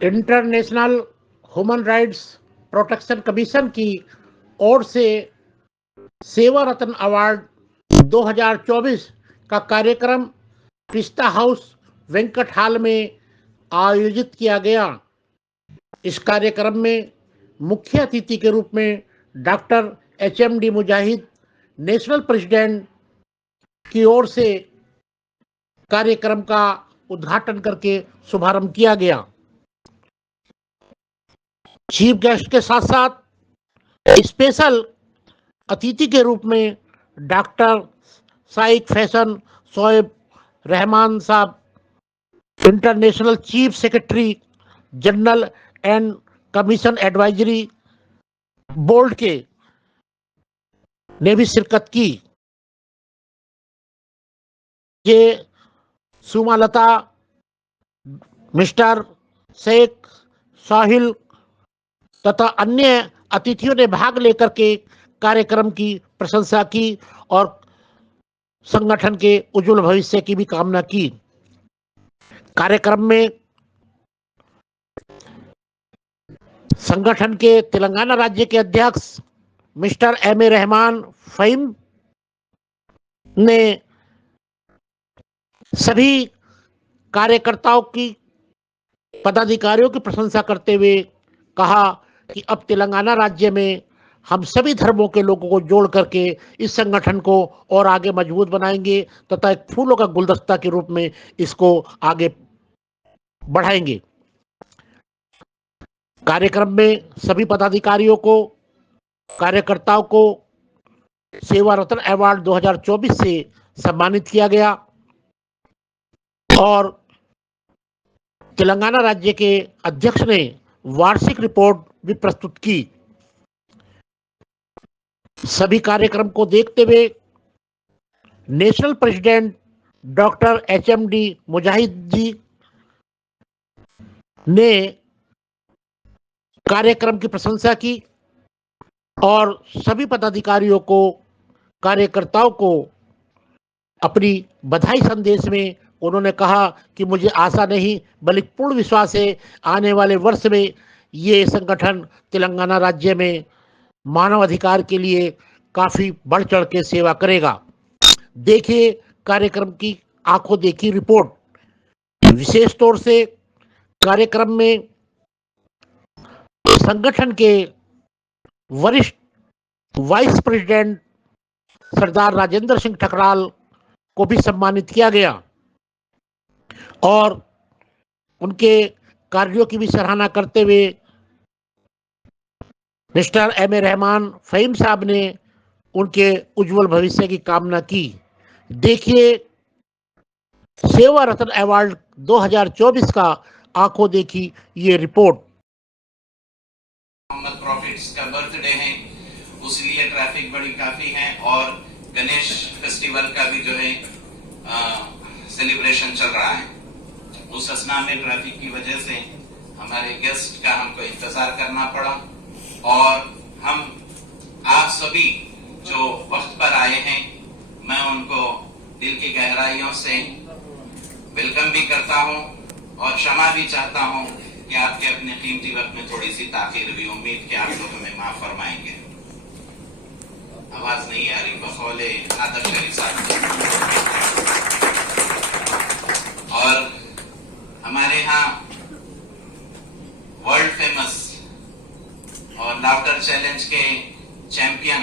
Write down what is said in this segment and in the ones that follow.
International human rights protection commission की ओर से सेवा रत्न अवार्ड 2024 का कार्यक्रम पिस्ता हाउस वेंकट हॉल में आयोजित किया गया। इस कार्यक्रम में मुख्य अतिथि के रूप में डॉक्टर HMD मुजाहिद नेशनल प्रेसिडेंट की ओर से कार्यक्रम का उद्घाटन करके शुभारंभ किया गया। चीफ गेस्ट के साथ साथ स्पेशल अतिथि के रूप में डॉक्टर साइक फैशन शोएब रहमान साहब, international chief secretary general and commission advisory board के ने भी शिरकत की। ये सुमालता, मिस्टर शेख साहिल तथा अन्य अतिथियों ने भाग लेकर के कार्यक्रम की प्रशंसा की और संगठन के उज्जवल भविष्य की भी कामना की। कार्यक्रम में संगठन के तेलंगाना राज्य के अध्यक्ष मिस्टर MA रहमान फहीम ने सभी कार्यकर्ताओं की, पदाधिकारियों की प्रशंसा करते हुए कहा कि अब तेलंगाना राज्य में हम सभी धर्मों के लोगों को जोड़ करके इस संगठन को और आगे मजबूत बनाएंगे तथा एक फूलों का गुलदस्ता के रूप में इसको आगे बढ़ाएंगे। कार्यक्रम में सभी पदाधिकारियों को, कार्यकर्ताओं को सेवा रत्न अवार्ड 2024 से सम्मानित किया गया और तेलंगाना राज्य के अध्यक्ष ने वार्षिक रिपोर्ट भी प्रस्तुत की। सभी कार्यक्रम को देखते हुए नेशनल प्रेसिडेंट डॉक्टर HMD मुजाहिद जी ने कार्यक्रम की प्रशंसा की और सभी पदाधिकारियों को, कार्यकर्ताओं को अपनी बधाई संदेश में उन्होंने कहा कि मुझे आशा नहीं बल्कि पूर्ण विश्वास है आने वाले वर्ष में ये संगठन तेलंगाना राज्य में मानव अधिकार के लिए काफी बढ़ चढ़ के सेवा करेगा। देखिए कार्यक्रम की आंखों देखी रिपोर्ट। विशेष तौर से कार्यक्रम में संगठन के वरिष्ठ वाइस प्रेसिडेंट सरदार राजेंद्र सिंह ठकराल को भी सम्मानित किया गया और उनके कार्यों की भी सराहना करते हुए मिस्टर MA रहमान फहीम साहब ने उनके उज्जवल भविष्य की कामना की। देखिए सेवा रत्न अवार्ड 2024 का आंखों देखी ये रिपोर्ट। मोहम्मद प्रॉफिट्स का बर्थडे है, उसलिए ट्रैफिक बड़ी काफी है और गणेश फेस्टिवल का भी जो है सेलिब्रेशन चल रहा है। उस असना में ट्रैफिक की वजह से हमारे गेस्ट का हमको इंतजार करना पड़ा और हम आप सभी जो वक्त पर आए हैं, मैं उनको दिल की गहराइयों से वेलकम भी करता हूं और क्षमा भी चाहता हूं कि आपके अपने कीमती वक्त में थोड़ी सी ताखीर हुई। उम्मीद कि आप लोग हमें माफ फरमाएंगे। आवाज नहीं आ रही, बखौले आदर शरीफ साहब। और हमारे यहाँ वर्ल्ड फेमस और लाफ्टर चैलेंज के चैंपियन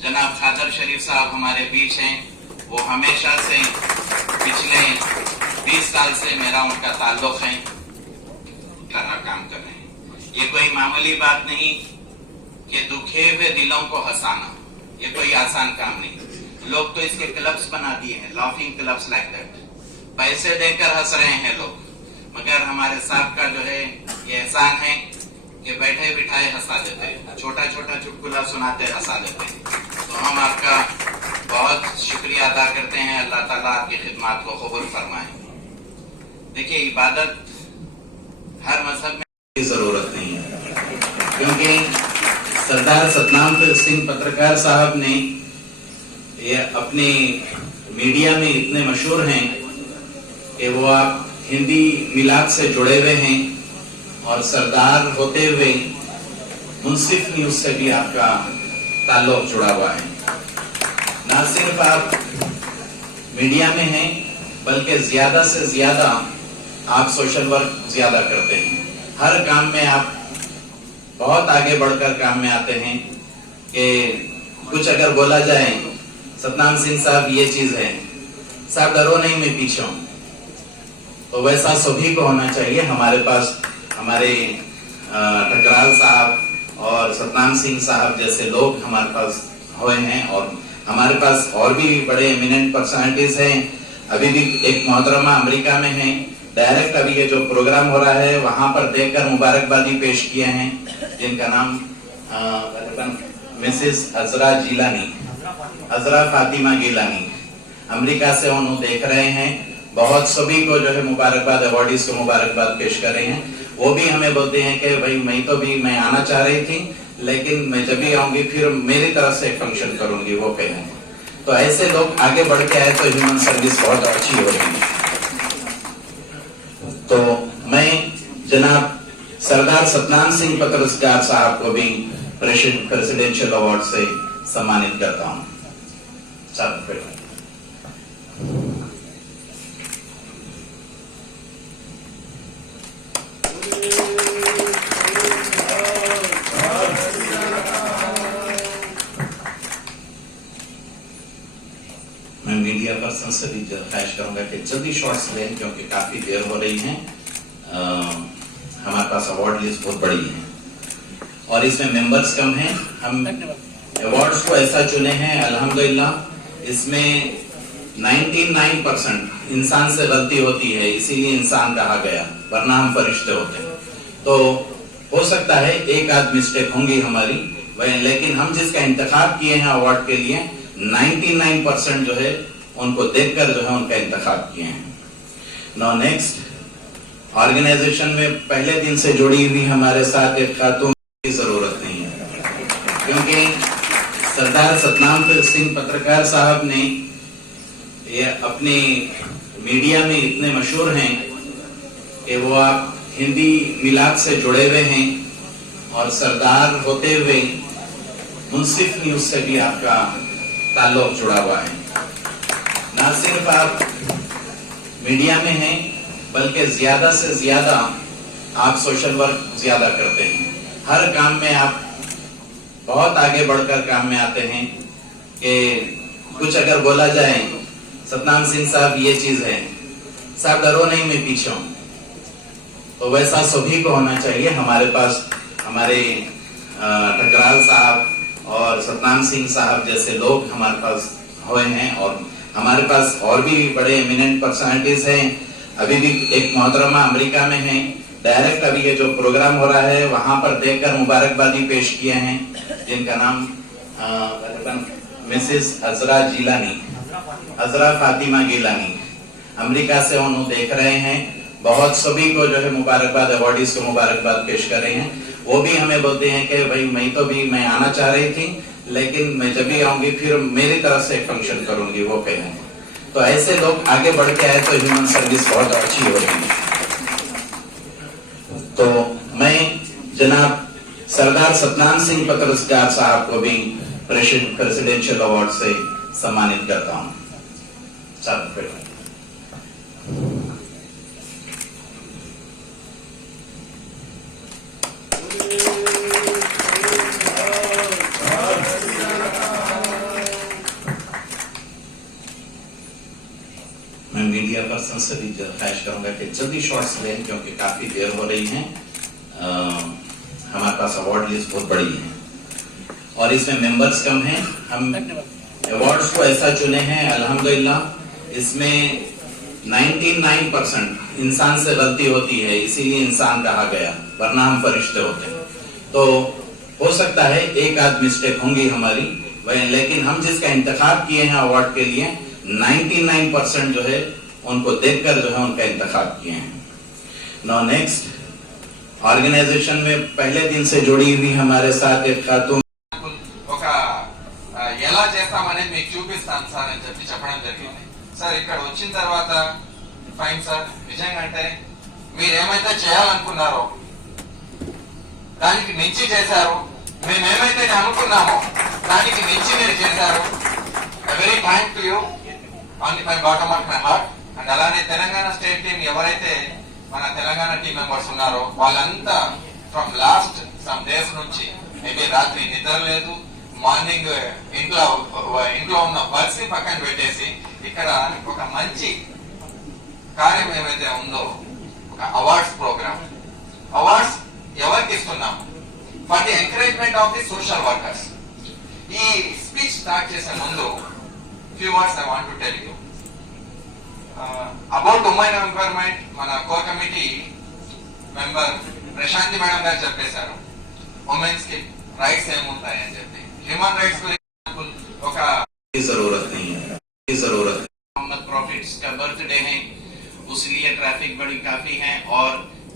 जनाब खादर शरीफ साहब हमारे बीच हैं। वो हमेशा से पिछले 20 साल से मेरा उनका ताल्लुक है, काम कर रहे हैं। ये कोई मामूली बात नहीं कि दुखे हुए दिलों को हंसाना, ये कोई आसान काम नहीं। लोग तो इसके क्लब्स बना दिए हैं, लाफिंग क्लब्स लाइक दैट, पैसे देकर हंस रहे हैं लोग, मगर हमारे साहब का जो है ये एहसान है कि बैठे बिठाए हंसा देते हैं, छोटा छोटा चुटकुला सुनाते हंसा देते हैं। तो हम आपका बहुत शुक्रिया अदा करते हैं। अल्लाह ताला आपकी खिदमत को कबूल फरमाए। देखिए इबादत हर मजहब में जरूरत नहीं है, क्योंकि सरदार सतनाम सिंह पत्रकार साहब ने ये अपनी मीडिया में इतने मशहूर हैं कि वो आप हिंदी मिलाद से जुड़े हुए हैं और सरदार होते हुए मुंसिफ न्यूज से भी आपका ताल्लुक जुड़ा हुआ है। ना सिर्फ आप मीडिया में हैं, बल्कि ज्यादा से ज्यादा आप सोशल वर्क ज्यादा करते हैं। हर काम में आप बहुत आगे बढ़कर काम में आते हैं कि कुछ अगर बोला जाए, सतनाम सिंह साहब ये चीज है, साहब डरो नहीं मैं पीछे हूं, तो वैसा सभी को होना चाहिए। हमारे पास हमारे ठकराल साहब और सतनाम सिंह साहब जैसे लोग हमारे पास हुए हैं और हमारे पास और भी बड़े एमिनेंट पर्सनालिटीज हैं। अभी भी एक मोहतरमा अमेरिका में है, डायरेक्ट अभी ये जो प्रोग्राम हो रहा है वहां पर देखकर मुबारकबादी पेश किए हैं, जिनका नाम मिसेस अजरा जिलानी, अजरा फातिमा गिलानी, अमेरिका से उन्होंने देख रहे हैं। बहुत सभी को जो है मुबारकबाद, अवार्डीज को मुबारकबाद पेश कर रहे हैं। वो भी हमें बोलते हैं कि भाई मैं आना चाह रही थी, लेकिन मैं जब भी आऊंगी फिर मेरी तरफ से एक फंक्शन करूंगी, वो कहें। तो ऐसे लोग आगे बढ़ के आए तो ह्यूमन सर्विस बहुत अच्छी हो रही है। तो मैं जनाब सरदार सतनाम सिंह पत्रकार साहब को भी प्रेसिडेंशियल अवार्ड से सम्मानित करता हूं। साहब मैं मीडिया पर्सन से भी ख्वाहिश करूंगा कि जल्दी शॉर्ट्स लें, क्योंकि काफी देर हो रही है। हमारे पास अवार्ड लिस्ट बहुत बड़ी है और इसमें मेंबर्स कम हैं। हम अवार्ड्स को ऐसा चुने हैं, अल्हम्दुलिल्लाह इसमें 99% इंसान से गलती होती है, इसीलिए इंसान कहा गया, वरना हम फरिश्ते होते हैं। तो हो सकता है एक आध मिस्टेक होंगी हमारी, लेकिन हम जिसका इंतखाब किए हैं अवार्ड के लिए 99% जो है उनको देखकर जो है उनका इंतखाब किए हैं। नाउ नेक्स्ट, ऑर्गेनाइजेशन में पहले दिन से जुड़ी हुई हमारे साथ एक खातून की जरूरत नहीं है, क्योंकि सरदार सतनाम सिंह पत्रकार साहब ने ये अपने मीडिया में इतने मशहूर हैं कि वो आप हिंदी मिलाद से जुड़े हुए हैं और सरदार होते हुए मुंसिफ न्यूज से भी आपका ताल्लुक जुड़ा हुआ है। ना सिर्फ आप मीडिया में हैं, बल्कि ज्यादा से ज्यादा आप सोशल वर्क ज्यादा करते हैं। हर काम में आप बहुत आगे बढ़कर काम में आते हैं कि कुछ अगर बोला जाए, सतनाम सिंह साहब ये चीज है, साहब डरो नहीं मैं पीछे हूं, तो वैसा सभी को होना चाहिए। हमारे पास हमारे ठकराल साहब और सतनाम सिंह साहब जैसे लोग हमारे पास हुए हैं और हमारे पास और भी बड़े एमिनेंट पर्सनालिटीज हैं। अभी भी एक मोहतरमा अमेरिका में है, डायरेक्ट अभी ये जो प्रोग्राम हो रहा है वहां पर देखकर मुबारकबादी पेश किए हैं, जिनका नाम मिसेस अजरा जिलानी, अजरा फातिमा गिलानी, अमेरिका से उन्होंने देख रहे हैं। बहुत सभी को जो है मुबारकबाद, अवार्डीज को मुबारकबाद पेश कर रहे हैं। वो भी हमें बोलते हैं कि भाई मैं आना चाह रही थी, लेकिन मैं जब भी आऊंगी फिर मेरी तरफ से एक फंक्शन करूंगी, वो कहें। तो ऐसे लोग आगे बढ़ के आए तो ह्यूमन सर्विस बहुत अच्छी हो रही है। तो मैं जनाब सरदार सतनाम सिंह पत्रकार साहब को भी प्रेसिडेंशियल अवार्ड से सम्मानित करता हूं। साहब मैं मीडिया पर्सन से भी ख्वाहिश करूंगा कि जल्दी शॉर्ट्स लें, क्योंकि काफी देर हो रही है। हमारे पास अवार्ड लिस्ट बहुत बड़ी है और इसमें मेंबर्स कम हैं। हम अवार्ड्स को ऐसा चुने हैं, अल्हम्दुलिल्लाह इसमें 99% इंसान से गलती होती है, इसीलिए इंसान कहा गया, वरना हम फरिश्ते होते हैं। तो हो सकता है एक आध मिस्टेक होंगी हमारी, लेकिन हम जिसका इंतखाब किए हैं अवार्ड के लिए 99% जो है उनको देखकर जो है उनका इंतखाब किए हैं। नाउ नेक्स्ट, ऑर्गेनाइजेशन में पहले दिन से जुड़ी हुई हमारे साथ एक खातून ఎలా చేస్తామనేది మీకు చూపిస్తాను సార్ అని చెప్పి చెప్పడం జరిగింది. సార్ ఇక్కడ వచ్చిన తర్వాత ఫైన్ సార్. నిజంగా అంటే మీరేమైతే చేయాలనుకున్నారో దానికి మించి చేశారు. మేమేమైతే అనుకున్నామో దానికి మించి మీరు చేశారు. Very thank to you on my bottom of my heart. And అలానే తెలంగాణ స్టేట్ టీం ఎవరైతే మన తెలంగాణ టీం మెంబర్స్ ఉన్నారో వాళ్ళంతా ఫ్రమ్ లాస్ట్ సమ్ డేస్ నుంచి మేబీ రాత్రి నిద్ర లేదు, మార్నింగ్ ఇంట్లో ఉన్న వర్క్స్ ని పక్కన పెట్టేసి ఇక్కడ ఒక మంచి కార్యం ఏమైతే ఉందో ఒక అవార్డ్స్ ప్రోగ్రామ్. అవార్డ్స్ ఎవరికి ఇస్తున్నాం? For the encouragement of the social workers. ఈ స్పీచ్ స్టార్ట్ చేసే ముందు few words I want to tell you about women empowerment. మన core committee member Prashanti madam గారు చెప్పేశారు ఉమెన్స్ కి రైట్స్ ఏముంటాయి అని చెప్పి. హ్యూమన్ రైట్స్ గురించి ఒక जरूरत नहीं है. मोहम्मद प्रॉफिट्स का बर्थडे है, उसलिए ट्रैफिक बड़ी काफी है और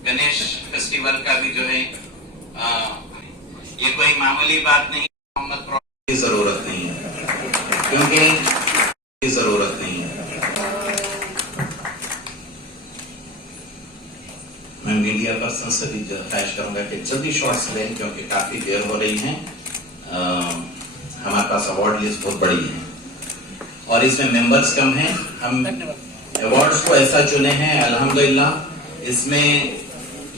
गणेश फेस्टिवल का भी जो है ये कोई मामूली बात नहीं. मोहम्मद प्रॉफिट की जरूरत नहीं है क्योंकि जरूरत नहीं है. मैं मीडिया पर्सन से भी ख्वाहिश करूंगा कि जल्दी शॉर्ट्स लें क्योंकि काफी देर हो रही है. हमारे पास अवार्ड लिस्ट बहुत बड़ी है और इसमें मेंबर्स कम हैं. हम अवार्ड्स को ऐसा चुने हैं अल्हम्दुलिल्लाह. इसमें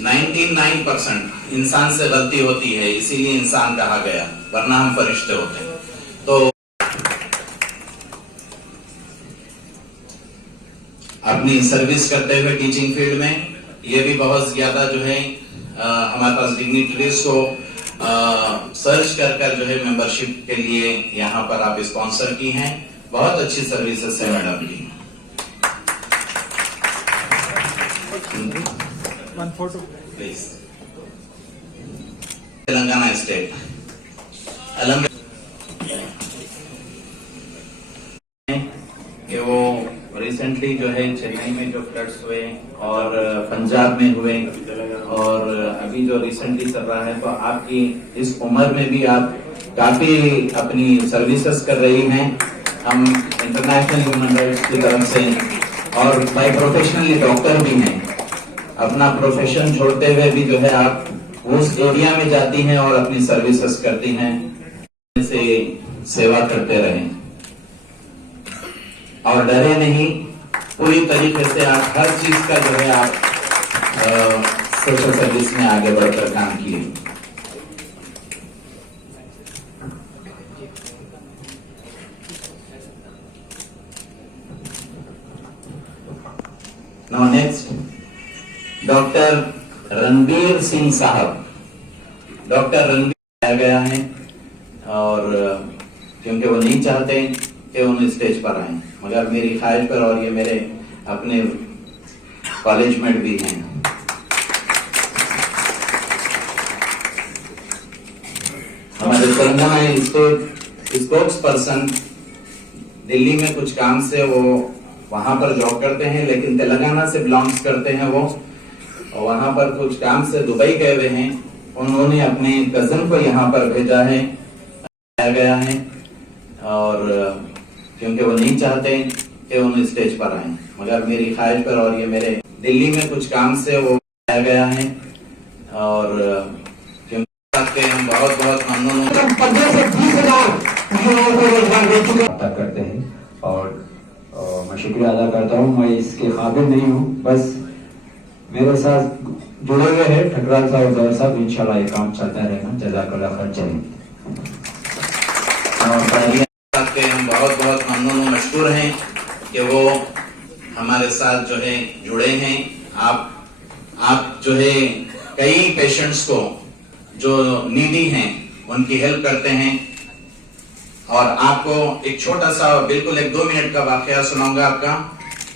99% इंसान से गलती होती है, इसीलिए इंसान कहा गया, वरना हम फरिश्ते होते. तो अपनी सर्विस करते हुए टीचिंग फील्ड में ये भी बहुत ज्यादा जो है हमारे पास डिग्निटरीज को सर्च कर जो है मेंबरशिप के लिए यहाँ पर आप स्पॉन्सर की हैं. बहुत अच्छी सर्विसेज है मैडम की. प्लीज. तेलंगाना स्टेट कि वो रिसेंटली जो है चेन्नई में जो फ्लड्स हुए और पंजाब में हुए और अभी जो रिसेंटली चल रहा है, तो आपकी इस उम्र में भी आप काफी अपनी सर्विसेज कर रही हैं. हम इंटरनेशनल ह्यूमन राइट्स की तरफ से और बाय प्रोफेशनली डॉक्टर भी हैं. अपना प्रोफेशन छोड़ते हुए भी जो है आप उस एरिया में जाती हैं और अपनी सर्विसेज करती हैं. से सेवा करते रहें और डरे नहीं. पूरी तरीके से आप हर चीज का जो है आप सोशल सर्विस में आगे बढ़कर काम किए. Now next doctor Ranbir Singh साहब. डॉक्टर रणबीर आया गया है और क्योंकि वो नहीं चाहते कि उन स्टेज पर आए, मगर मेरी ख्वाहिश पर, और ये मेरे अपने कॉलेज मेट भी हैं. हमारे Telangana state spokes person Delhi में कुछ काम से वो वहां पर जॉब करते हैं, लेकिन तेलंगाना से बिलोंग्स करते हैं वो, और वहां पर कुछ काम से दुबई गए हुए हैं. उन्होंने अपने कजन को यहाँ पर भेजा है, आया गया है और क्योंकि वो नहीं चाहते कि उन स्टेज पर आए, मगर मेरी ख्वाहिश पर, और ये मेरे दिल्ली में कुछ काम से वो आया गया है और क्योंकि हम बहुत बहुत ममनून हूँ. 15 से 20,000 महिलाओं को रोजगार दे चुके करते हैं और मैं शुक्रिया अदा करता हूँ. मैं इसके काबिल नहीं हूँ, बस मेरे साथ जुड़े हुए हैं ठकराल साहब और जौहर साहब. इंशाल्लाह ये काम चलता रहेगा. जज़ाकल्लाह खैर. चलें. हम बहुत बहुत ममनून और मशकूर हैं कि वो हमारे साथ जो है जुड़े हैं. आप जो है कई पेशेंट्स को जो नीडी हैं उनकी हेल्प करते हैं. और आपको एक छोटा सा बिल्कुल 1-2 मिनट का वाकया सुनाऊंगा आपका.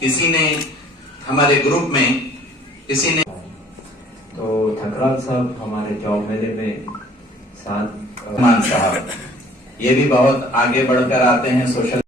किसी ने हमारे ग्रुप में किसी ने तो ठकराल साहब हमारे जॉब मेले में साथ मान साहब ये भी बहुत आगे बढ़कर आते हैं सोशल